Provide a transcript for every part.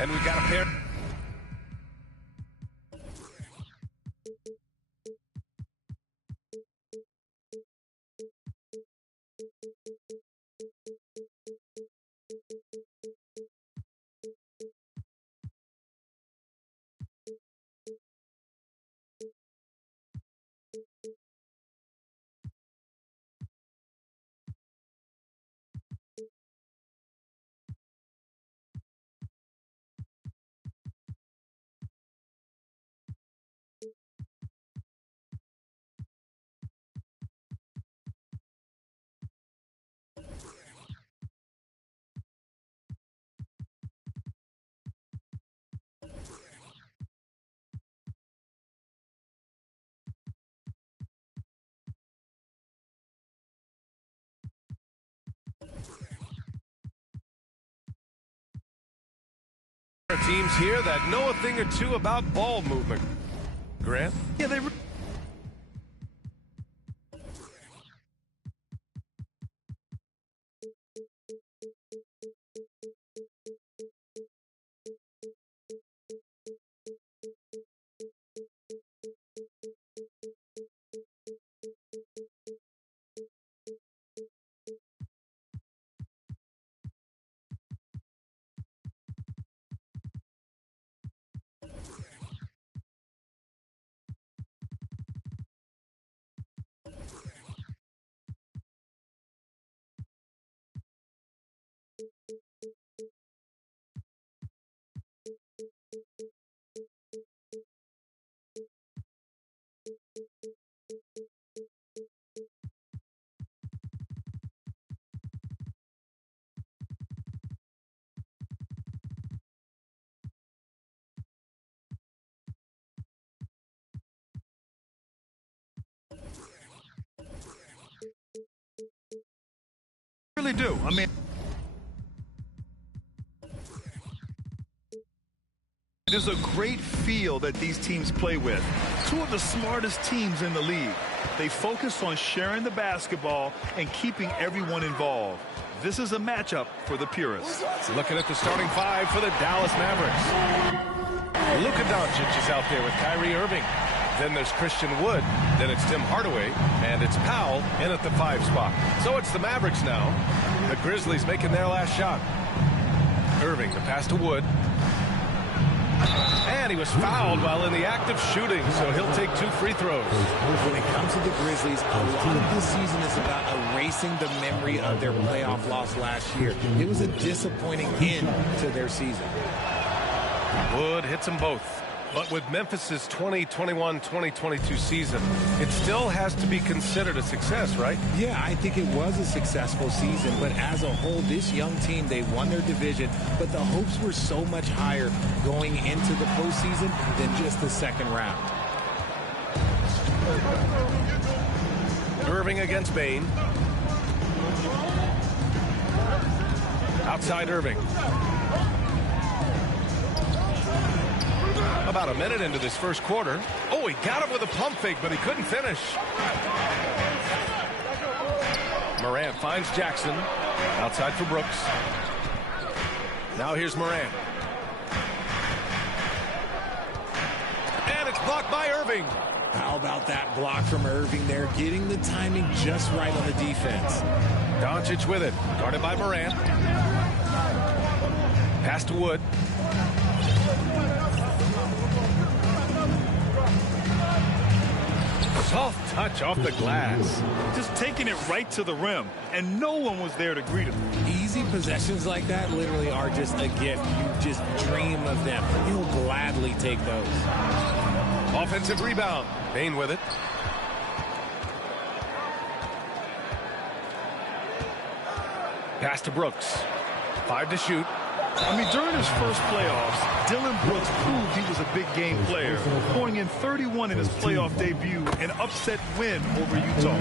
And we got a pair. Teams here that know a thing or two about ball movement. Grant? Yeah, they... really do. I mean, it is a great field that these teams play with. Two of the smartest teams in the league. They focus on sharing the basketball and keeping everyone involved. This is a matchup for the purists. Looking at the starting five for the Dallas Mavericks. Luka Doncic is out there with Kyrie Irving. Then there's Christian Wood. Then it's Tim Hardaway. And it's Powell in at the 5 spot. So it's the Mavericks now. The Grizzlies making their last shot. Irving, the pass to Wood. And he was fouled while in the act of shooting, so he'll take 2 free throws. When it comes to the Grizzlies, a lot of this season is about erasing the memory of their playoff loss last year. It was a disappointing end to their season. Wood hits them both. But with Memphis's 2021-2022 season, it still has to be considered a success, right? Yeah, I think it was a successful season, but as a whole, this young team, they won their division, but the hopes were so much higher going into the postseason than just the second round. Irving against Bane. Outside Irving. About a minute into this first quarter. Oh, he got him with a pump fake, but he couldn't finish. Morant finds Jackson. Outside for Brooks. Now here's Morant. And it's blocked by Irving. How about that block from Irving there, getting the timing just right on the defense. Doncic with it, guarded by Morant. Pass to Wood. Soft touch off the glass. Just taking it right to the rim, and no one was there to greet him. Easy possessions like that literally are just a gift. You just dream of them. You'll gladly take those. Offensive rebound. Bane with it. Pass to Brooks. 5 to shoot. I mean, during his first playoffs, Dillon Brooks proved he was a big game player, pouring in 31 in his playoff debut, an upset win over Utah.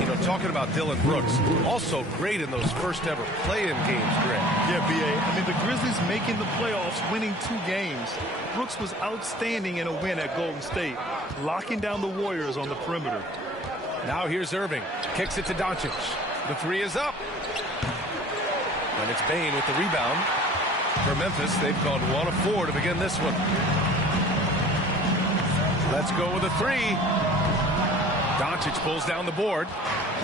You know, talking about Dillon Brooks, also great in those first ever play-in games, Greg. Yeah, B.A. I mean, the Grizzlies making the playoffs, winning 2 games. Brooks was outstanding in a win at Golden State, locking down the Warriors on the perimeter. Now here's Irving. Kicks it to Doncic. The 3 is up. And it's Bane with the rebound. For Memphis, they've gone 1 of 4 to begin this one. Let's go with a 3. Doncic pulls down the board.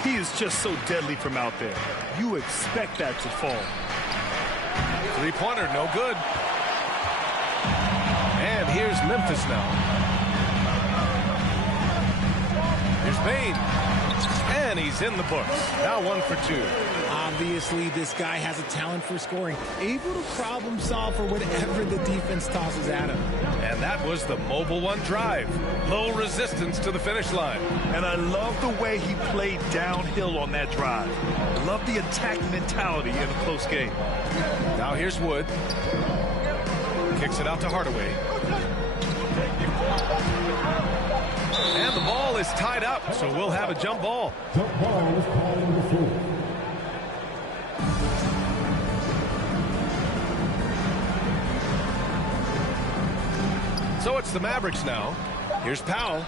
He is just so deadly from out there. You expect that to fall. Three-pointer, no good. And here's Memphis now. Here's Bane. And he's in the books. Now 1 for 2. Obviously, this guy has a talent for scoring, able to problem solve for whatever the defense tosses at him. And that was the Mobile One drive. Low resistance to the finish line. And I love the way he played downhill on that drive. Love the attack mentality in a close game. Now here's Wood. Kicks it out to Hardaway. And the ball is tied up, so we'll have a jump ball. Jump ball is called on the floor. So it's the Mavericks now. Here's Powell.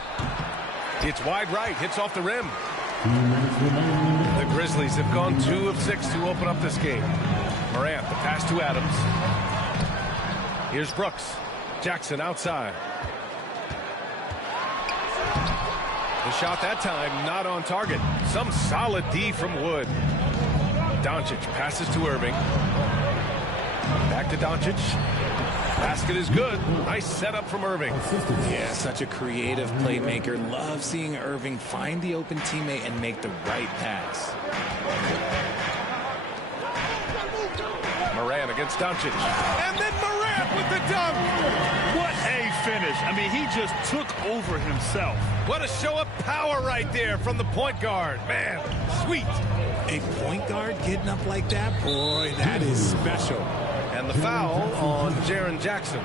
It's wide right, hits off the rim. The Grizzlies have gone 2 of 6 to open up this game. Morant, the pass to Adams. Here's Brooks. Jackson outside. The shot that time not on target. Some solid D from Wood. Doncic passes to Irving. Back to Doncic. Basket is good. Nice setup from Irving. Yeah, such a creative playmaker. Love seeing Irving find the open teammate and make the right pass. Morant against Doncic. And then Morant with the dunk. What a finish. I mean, he just took over himself. What a show of power right there from the point guard. Man, sweet. A point guard getting up like that? Boy, that is special. And the foul on Jaren Jackson.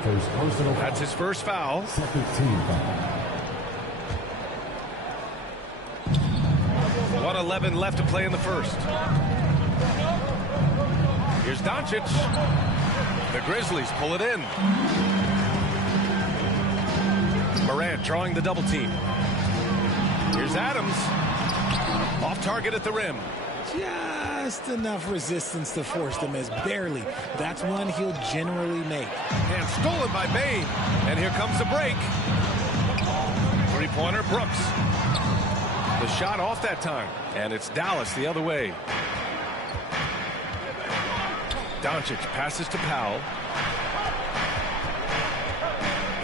That's his first foul. Second team foul. 1:11 left to play in the first. Here's Doncic. The Grizzlies pull it in. Morant drawing the double team. Here's Adams. Off target at the rim. Just enough resistance to force the miss. Barely. That's one he'll generally make. And stolen by Bane. And here comes the break. Three-pointer, Brooks. The shot off that time. And it's Dallas the other way. Doncic passes to Powell.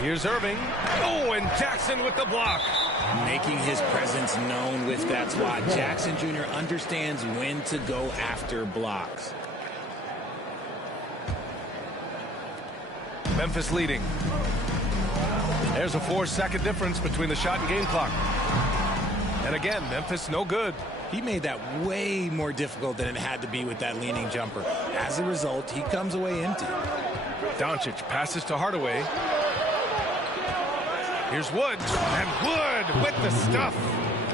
Here's Irving. Oh, and Jackson with the block. Making his presence known with that swat. Jackson Jr. understands when to go after blocks. Memphis leading. There's a 4-second difference between the shot and game clock. And again, Memphis no good. He made that way more difficult than it had to be with that leaning jumper. As a result, he comes away empty. Doncic passes to Hardaway. Here's Wood, and Wood with the stuff.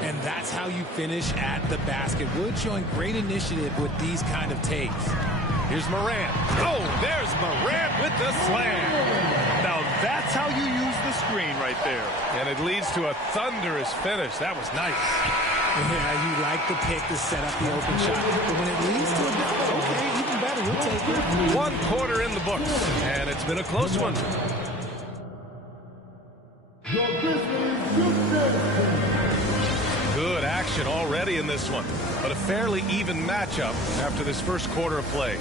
And that's how you finish at the basket. Wood showing great initiative with these kind of takes. Here's Morant. Oh, there's Morant with the slam. Now that's how you use the screen right there. And it leads to a thunderous finish. That was nice. Yeah, you like the pick to set up the open shot. But when it leads to a dunk, okay, even better, we'll take it. 1 quarter in the books, and it's been a close one. Good action already in this one, but a fairly even matchup after this first quarter of play.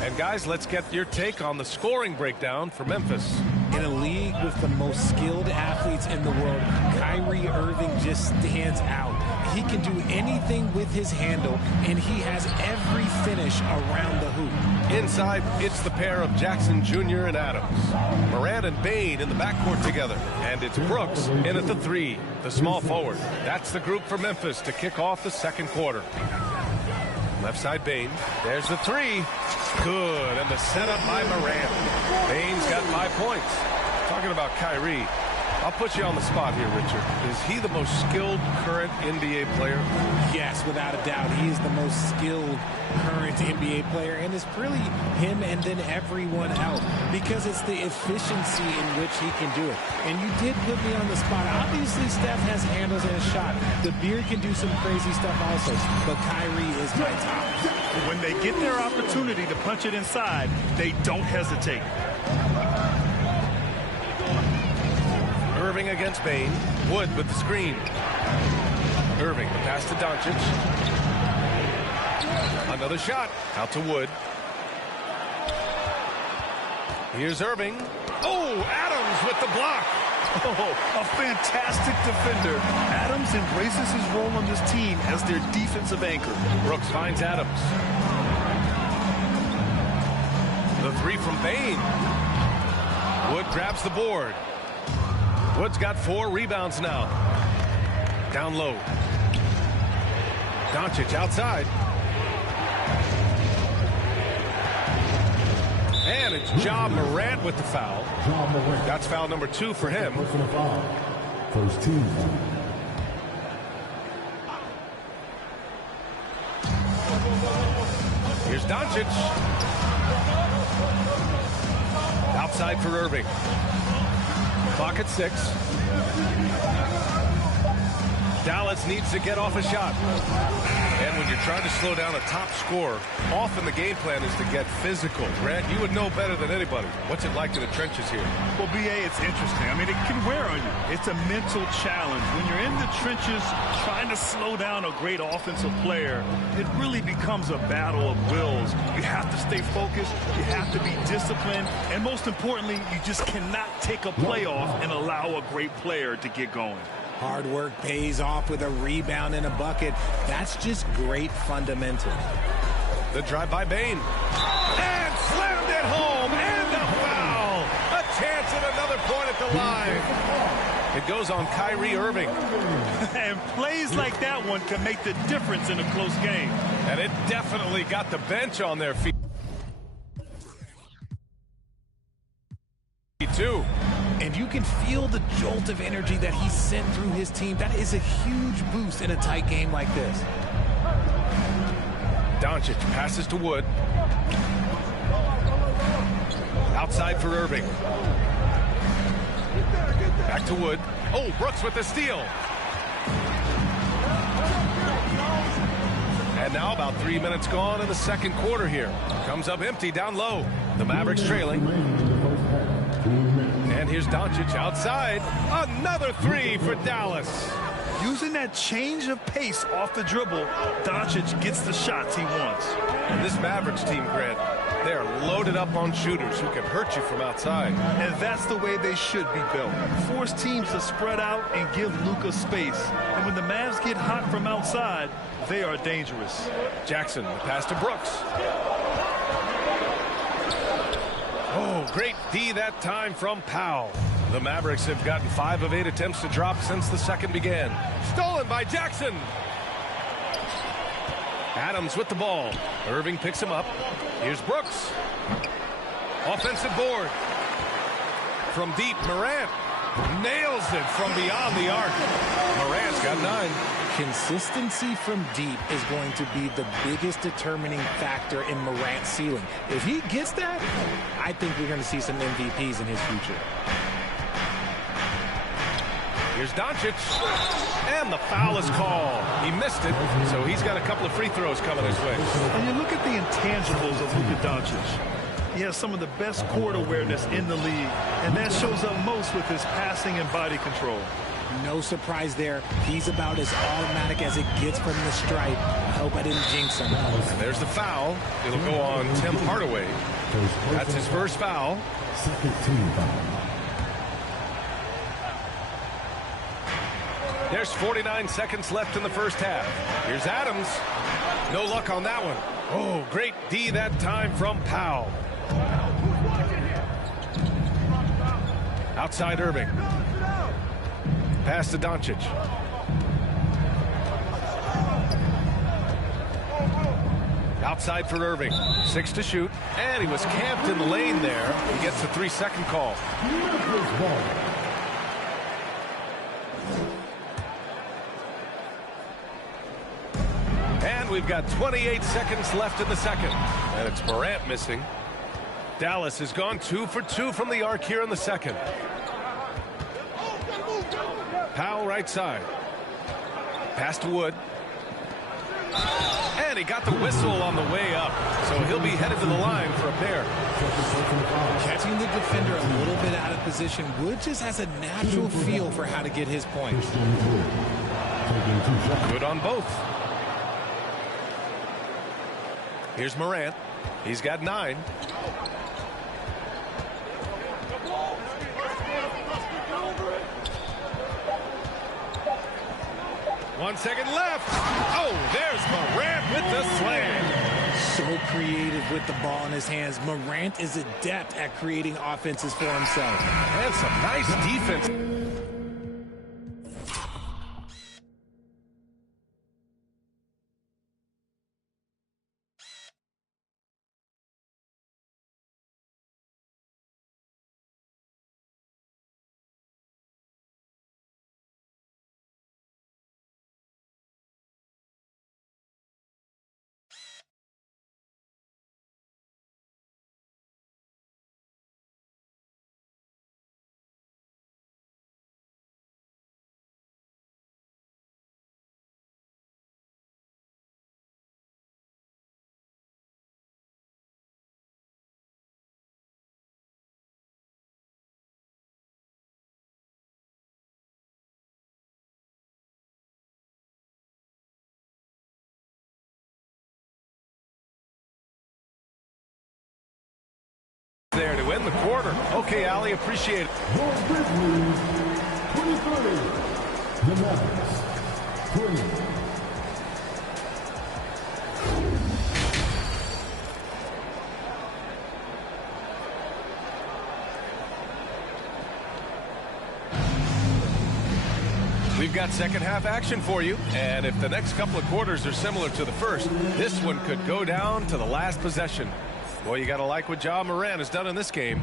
And guys, let's get your take on the scoring breakdown for Memphis. In a league with the most skilled athletes in the world, Kyrie Irving just stands out. He can do anything with his handle, and he has every finish around the hoop. Inside, it's the pair of Jackson Jr. and Adams. Morant and Bane in the backcourt together. And it's Brooks in at the 3, the small forward. That's the group for Memphis to kick off the second quarter. Left side Bane. There's the 3. Good. And the setup by Morant. Bane's got 5 points. Talking about Kyrie. I'll put you on the spot here, Richard. Is he the most skilled current NBA player? Yes, without a doubt. He is the most skilled current NBA player, and it's really him and then everyone else because it's the efficiency in which he can do it. And you did put me on the spot. Obviously, Steph has handles and a shot. The Beard can do some crazy stuff also, but Kyrie is my top. When they get their opportunity to punch it inside, they don't hesitate. Irving against Bane. Wood with the screen. Irving, the pass to Doncic. Another shot. Out to Wood. Here's Irving. Oh, Adams with the block. Oh, a fantastic defender. Adams embraces his role on this team as their defensive anchor. Brooks finds Adams. The three from Bane. Wood grabs the board. Wood's got 4 rebounds now. Down low. Doncic outside. And it's Ja Morant with the foul. That's foul number 2 for him. Personal foul. First team foul. Here's Doncic. Outside for Irving. Clock at 6. Dallas needs to get off a shot. And when you're trying to slow down a top scorer, often the game plan is to get physical. Grant, you would know better than anybody. What's it like in the trenches here? Well, B.A., it's interesting. I mean, it can wear on you. It's a mental challenge. When you're in the trenches trying to slow down a great offensive player, it really becomes a battle of wills. You have to stay focused. You have to be disciplined. And most importantly, you just cannot take a play off and allow a great player to get going. Hard work pays off with a rebound and a bucket. That's just great fundamentals. The drive by Bane. And slammed it home. And a foul. A chance at another point at the line. It goes on Kyrie Irving. And plays like that one can make the difference in a close game. And it definitely got the bench on their feet, too. And you can feel the jolt of energy that he sent through his team. That is a huge boost in a tight game like this. Doncic passes to Wood. Outside for Irving. Back to Wood. Oh, Brooks with the steal. And now about 3 minutes gone in the second quarter here. Comes up empty down low. The Mavericks trailing. And here's Doncic outside. Another 3 for Dallas. Using that change of pace off the dribble, Doncic gets the shots he wants. And this Mavericks team, Grant, they are loaded up on shooters who can hurt you from outside. And that's the way they should be built. Force teams to spread out and give Luka space. And when the Mavs get hot from outside, they are dangerous. Jackson, the pass to Brooks. Oh, great D that time from Powell. The Mavericks have gotten 5 of 8 attempts to drop since the second began. Stolen by Jackson. Adams with the ball. Irving picks him up. Here's Brooks. Offensive board. From deep, Morant nails it from beyond the arc. Morant's got 9. Consistency from deep is going to be the biggest determining factor in Morant's ceiling. If he gets that, I think we're going to see some MVPs in his future. Here's Doncic. And the foul is called. He missed it, so he's got a couple of free throws coming his way. And you look at the intangibles of Luka Doncic. He has some of the best court awareness in the league, and that shows up most with his passing and body control. No surprise there. He's about as automatic as it gets from the stripe. I hope I didn't jinx him. And there's the foul. It'll go on Tim Hardaway. That's his first foul. Second team foul. There's 49 seconds left in the first half. Here's Adams. No luck on that one. Oh, great D that time from Powell. Outside Irving. Pass to Doncic. Outside for Irving. 6 to shoot. And he was camped in the lane there. He gets the 3-second call. And we've got 28 seconds left in the second. And it's Morant missing. Dallas has gone 2 for 2 from the arc here in the second. Powell right side. Pass to Wood. And he got the whistle on the way up. So he'll be headed to the line for a pair. Catching the defender a little bit out of position. Wood just has a natural feel for how to get his points. Good on both. Here's Morant. He's got 9. 1 second left. Oh, there's Morant with the slam. So creative with the ball in his hands. Morant is adept at creating offenses for himself. And some nice defense. There to end the quarter. Okay, Ali, appreciate it. Your Grizzlies, 23. The Mavericks, 20. We've got second half action for you. And if the next couple of quarters are similar to the first, this one could go down to the last possession. Boy, you got to like what Ja Morant has done in this game.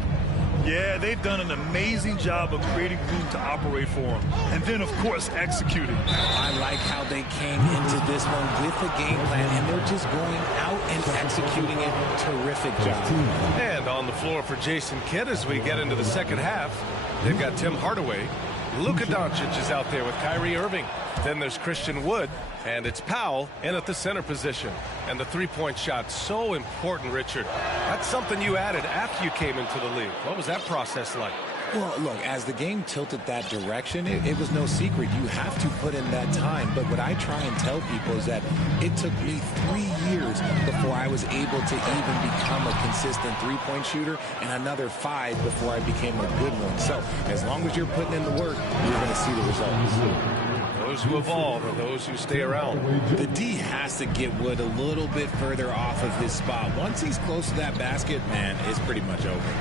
Yeah, they've done an amazing job of creating room to operate for him. And then, of course, executing. I like how they came into this one with a game plan, and they're just going out and executing it. Terrific job. And on the floor for Jason Kidd as we get into the second half, they've got Tim Hardaway. Luka Doncic is out there with Kyrie Irving. Then there's Christian Wood, and it's Powell in at the center position. And the three-point shot, so important, Richard. That's something you added after you came into the league. What was that process like? Well, look, as the game tilted that direction, it was no secret. You have to put in that time. But what I try and tell people is that it took me 3 years before I was able to even become a consistent three-point shooter, and another 5 before I became a good one. So as long as you're putting in the work, you're going to see the results. Those who evolve are those who stay around. The D has to get Wood a little bit further off of his spot. Once he's close to that basket, man, it's pretty much over.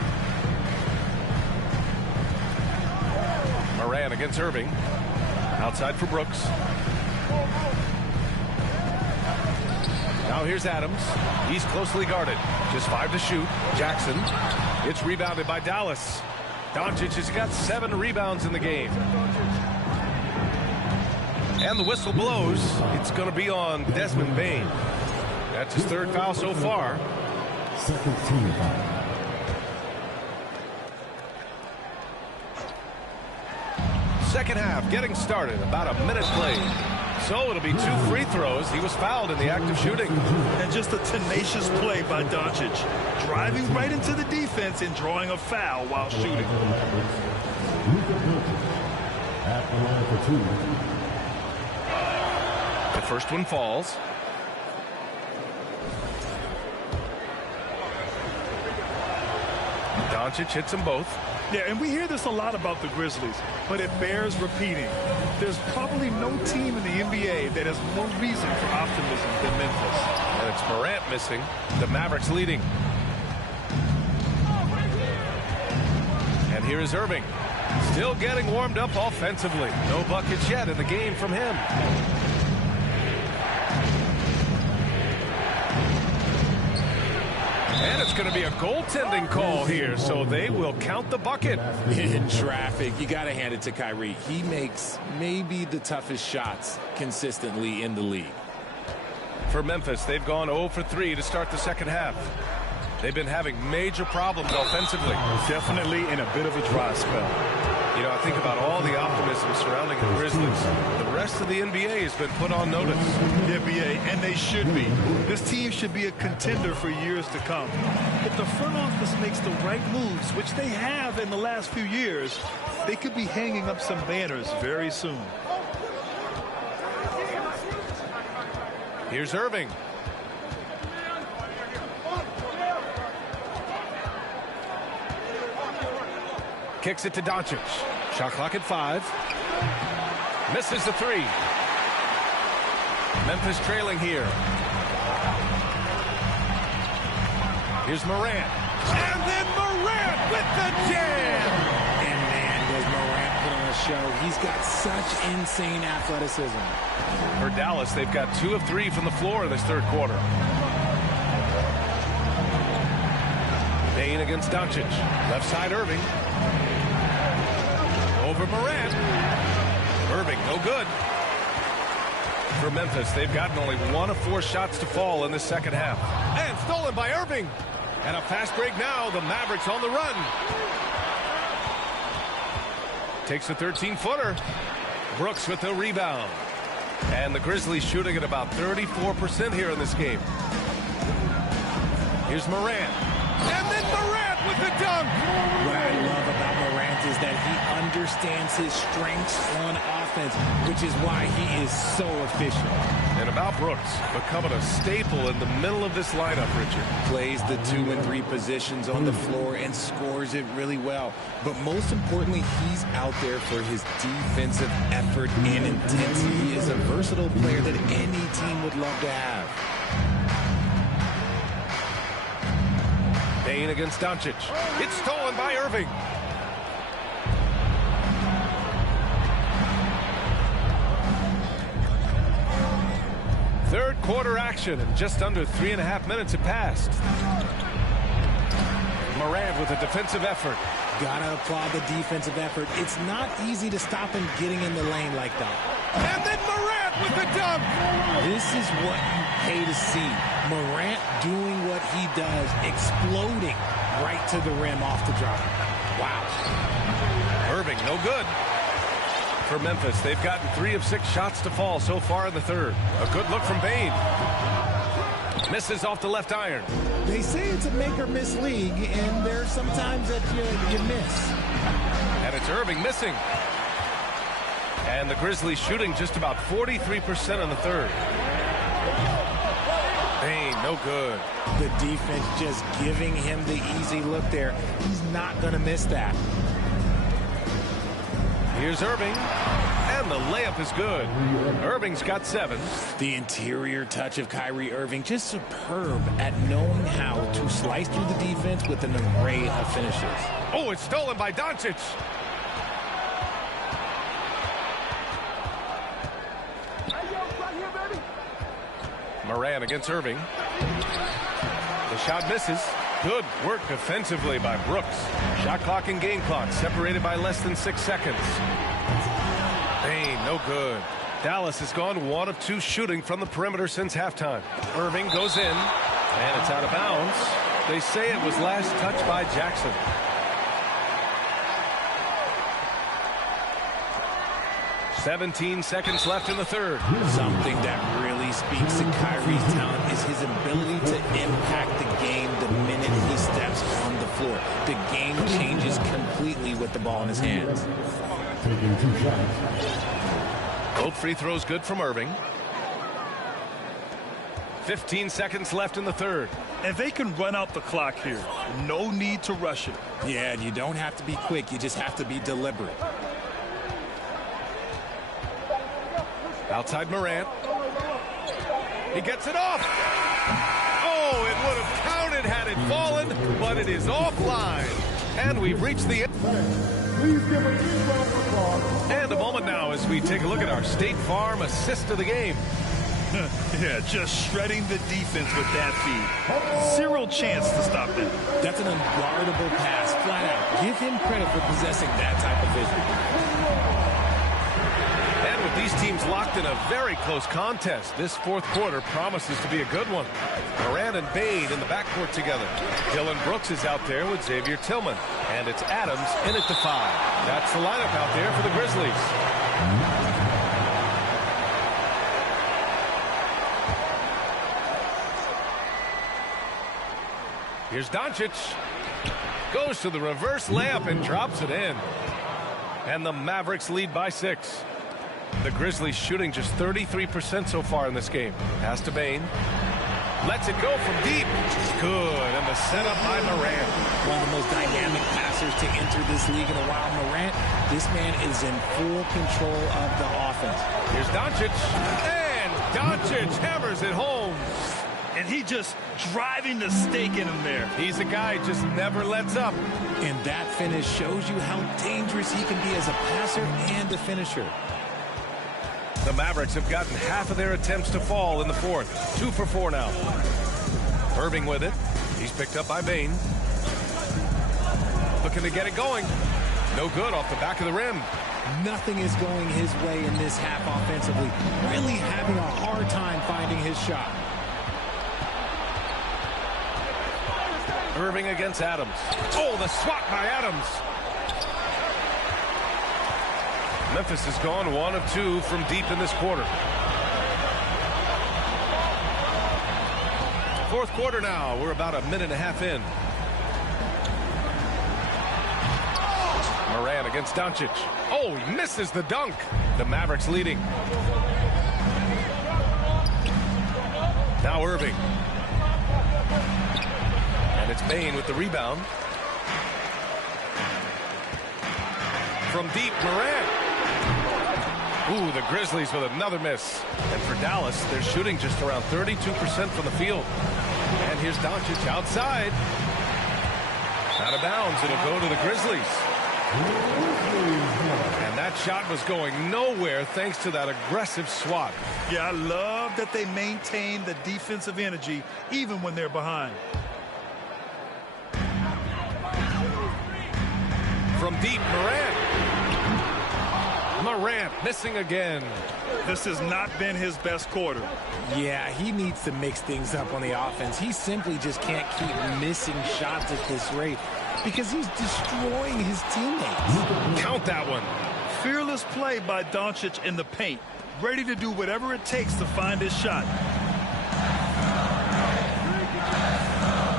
Morant against Irving. Outside for Brooks. Now here's Adams. He's closely guarded. Just 5 to shoot. Jackson. It's rebounded by Dallas. Doncic has got 7 rebounds in the game. And the whistle blows. It's going to be on Desmond Bane. That's his 3rd foul so far. Second team foul. Second half getting started. About a minute played. So it'll be 2 free throws. He was fouled in the act of shooting. And just a tenacious play by Doncic. Driving right into the defense and drawing a foul while shooting. Luka Doncic at the line for 2. The first one falls. Doncic hits them both. Yeah, and we hear this a lot about the Grizzlies, but it bears repeating. There's probably no team in the NBA that has more reason for optimism than Memphis. And it's Morant missing. The Mavericks leading. And here is Irving. Still getting warmed up offensively. No buckets yet in the game from him. And it's going to be a goaltending call here, so they will count the bucket. In traffic, you got to hand it to Kyrie. He makes maybe the toughest shots consistently in the league. For Memphis, they've gone 0 for 3 to start the second half. They've been having major problems offensively. Definitely in a bit of a dry spell. You know, I think about all the optimism surrounding the Grizzlies. The rest of the NBA has been put on notice. The NBA, and they should be. This team should be a contender for years to come. If the front office makes the right moves, which they have in the last few years, they could be hanging up some banners very soon. Here's Irving. Kicks it to Doncic. Shot clock at 5. Misses the 3. Memphis trailing here. Here's Morant. And then Morant with the jam. And man, does Morant put on a show. He's got such insane athleticism. For Dallas, they've got 2 of 3 from the floor in this third quarter. Bane against Doncic. Left side Irving. Over Morant. Irving, no good. For Memphis, they've gotten only 1 of 4 shots to fall in the second half. And stolen by Irving. And a fast break now. The Mavericks on the run. Takes a 13-footer. Brooks with the rebound. And the Grizzlies shooting at about 34% here in this game. Here's Morant. And then Morant with the dunk. What I love about Morant is that he understands his strengths on offense, which is why he is so efficient. And about Brooks, becoming a staple in the middle of this lineup, Richard. Plays the 2 and 3 positions on the floor and scores it really well. But most importantly, he's out there for his defensive effort and intensity. He is a versatile player that any team would love to have. Bane against Doncic. It's stolen by Irving. Third quarter action, and just under 3.5 minutes have passed. Morant with a defensive effort. Gotta applaud the defensive effort. It's not easy to stop him getting in the lane like that. And then Morant with the dunk. This is what you pay to see. Morant doing what he does, exploding right to the rim off the drop. Wow. Irving, no good. For Memphis, they've gotten 3 of 6 shots to fall so far in the third. A good look from Bane. Misses off the left iron. They say it's a make or miss league, and there's sometimes that you miss. And it's Irving missing. And the Grizzlies shooting just about 43% in the third. Bane, no good. The defense just giving him the easy look there. He's not going to miss that. Here's Irving. And the layup is good. Irving's got 7. The interior touch of Kyrie Irving, just superb at knowing how to slice through the defense with an array of finishes. Oh, it's stolen by Doncic. Morant against Irving. The shot misses. Good work defensively by Brooks. Shot clock and game clock separated by less than 6 seconds. Bane, no good. Dallas has gone 1 of 2 shooting from the perimeter since halftime. Irving goes in, and it's out of bounds. They say it was last touched by Jackson. "17 seconds left in the third." Something that really speaks to Kyrie's talent is his ability to impact the game the minute he steps on the floor. The game changes completely with the ball in his hands. Taking 2 shots. Both free throws good from Irving. 15 seconds left in the third. And they can run out the clock here. No need to rush it. Yeah, and you don't have to be quick. You just have to be deliberate. Outside Morant. He gets it off. Oh, it would have counted had it fallen, but it is offline. And we've reached the end. And a moment now as we take a look at our State Farm assist of the game. Yeah, just shredding the defense with that feed. 0 chance to stop them. That's an unguardable pass, flat out. Give him credit for possessing that type of vision. And with these teams locked in a very close contest, this fourth quarter promises to be a good one. Morant and Bane in the backcourt together. Dillon Brooks is out there with Xavier Tillman. And it's Adams in at the 5. That's the lineup out there for the Grizzlies. Here's Doncic. Goes to the reverse layup and drops it in. And the Mavericks lead by 6. The Grizzlies shooting just 33% so far in this game. Pass to Bane. Lets it go from deep. Good. And the setup by Morant. One of the most dynamic passers to enter this league in a while. Morant, this man is in full control of the offense. Here's Doncic. And Doncic hammers it home. And he just driving the stake in him there. He's a guy who just never lets up. And that finish shows you how dangerous he can be as a passer and a finisher. The Mavericks have gotten half of their attempts to fall in the fourth. 2 for 4 now. Irving with it. He's picked up by Bane. Looking to get it going. No good off the back of the rim. Nothing is going his way in this half offensively. Really having a hard time finding his shot. Irving against Adams. Oh, the swat by Adams. Memphis has gone 1 of 2 from deep in this quarter. Fourth quarter now. We're about a minute and a half in. Morant against Doncic. Oh, he misses the dunk. The Mavericks leading. Now Irving. And it's Bane with the rebound. From deep, Morant. Ooh, the Grizzlies with another miss. And for Dallas, they're shooting just around 32% from the field. And here's Doncic outside. Out of bounds. It'll go to the Grizzlies. And that shot was going nowhere thanks to that aggressive swat. Yeah, I love that they maintain the defensive energy even when they're behind. From deep, Morant. Morant missing again. This has not been his best quarter. Yeah, he needs to mix things up on the offense. He simply just can't keep missing shots at this rate because he's destroying his teammates. Count that one. Fearless play by Doncic in the paint. Ready to do whatever it takes to find his shot.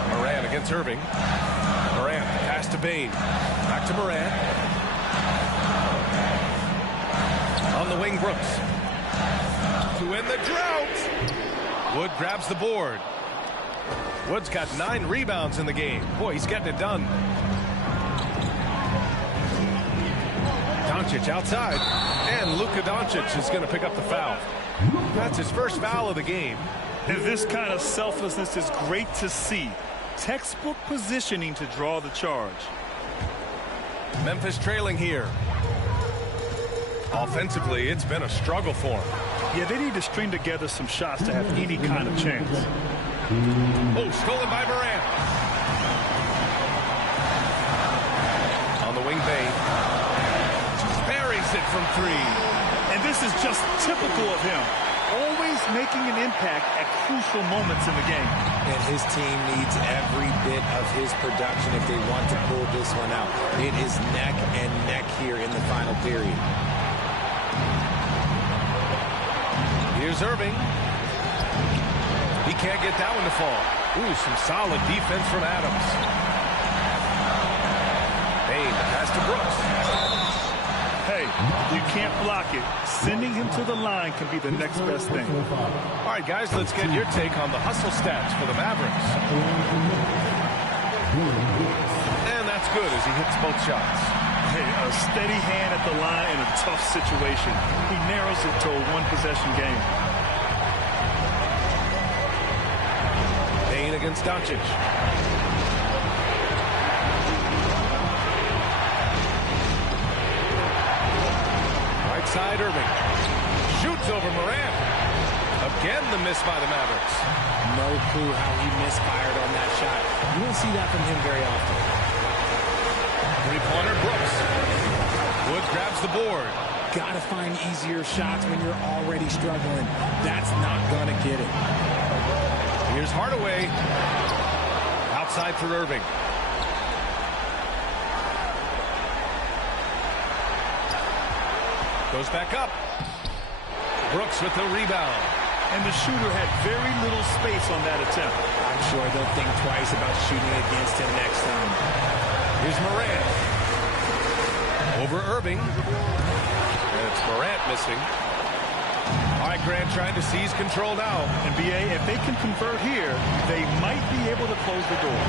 Morant against Irving. Morant pass to Bane. Back to Morant. On the wing, Brooks. To end the drought. Wood grabs the board. Wood's got 9 rebounds in the game. Boy, he's getting it done. Doncic outside. And Luka Doncic is going to pick up the foul. That's his first foul of the game. And this kind of selflessness is great to see. Textbook positioning to draw the charge. Memphis trailing here. Offensively, it's been a struggle for him. Yeah, they need to string together some shots to have any kind of chance. Oh, stolen by Morant. On the wing, Bane. Buries it from 3. And this is just typical of him. Always making an impact at crucial moments in the game. And his team needs every bit of his production if they want to pull this one out. It is neck and neck here in the final period. Here's Irving. He can't get that one to fall. Ooh, some solid defense from Adams. Bane, the pass to Brooks. Hey, you can't block it. Sending him to the line can be the next best thing. All right, guys, let's get your take on the hustle stats for the Mavericks. And that's good as he hits both shots. Hey, a steady hand at the line in a tough situation. He narrows it to a one-possession game. Bane against Doncic. Right side, Irving. Shoots over Morant. Again, the miss by the Mavericks. No clue how he misfired on that shot. You don't see that from him very often. Three-pointer, Brooks. Wood grabs the board. got to find easier shots when you're already struggling. That's not going to get it. Here's Hardaway. Outside for Irving. Goes back up. Brooks with the rebound. And the shooter had very little space on that attempt. I'm sure they'll think twice about shooting against him next time. Here's Morant. Over Irving. And it's Morant missing. All right, Grant trying to seize control now. And B.A., if they can convert here, they might be able to close the door.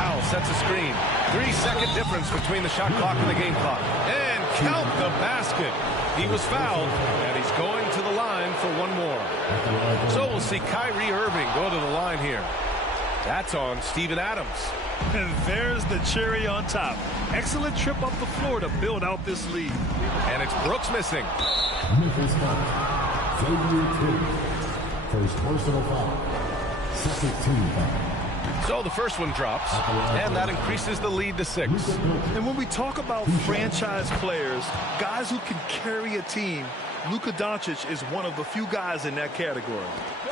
Powell sets a screen. 3-second difference between the shot clock and the game clock. And count the basket. He was fouled, and he's going to the line for one more. So we'll see Kyrie Irving go to the line here. That's on Steven Adams. And there's the cherry on top. Excellent trip up the floor to build out this lead. And it's Brooks missing. Memphis foul. Xavier Tillman. First personal foul. Second team foul. So the first one drops, and that increases the lead to 6. And when we talk about franchise players, guys who can carry a team, Luka Doncic is one of the few guys in that category.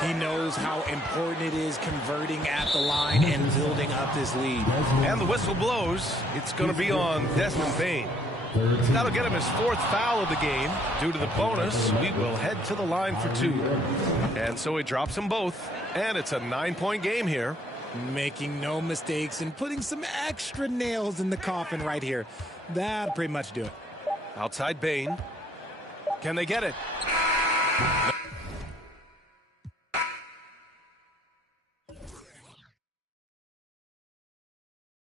He knows how important it is converting at the line and building up this lead. And the whistle blows. It's going to be on Desmond Bane. That'll get him his 4th foul of the game. Due to the bonus, we will head to the line for 2. And so he drops them both, and it's a 9-point game here. Making no mistakes and putting some extra nails in the coffin right here. That'll pretty much do it. Outside Bane. Can they get it?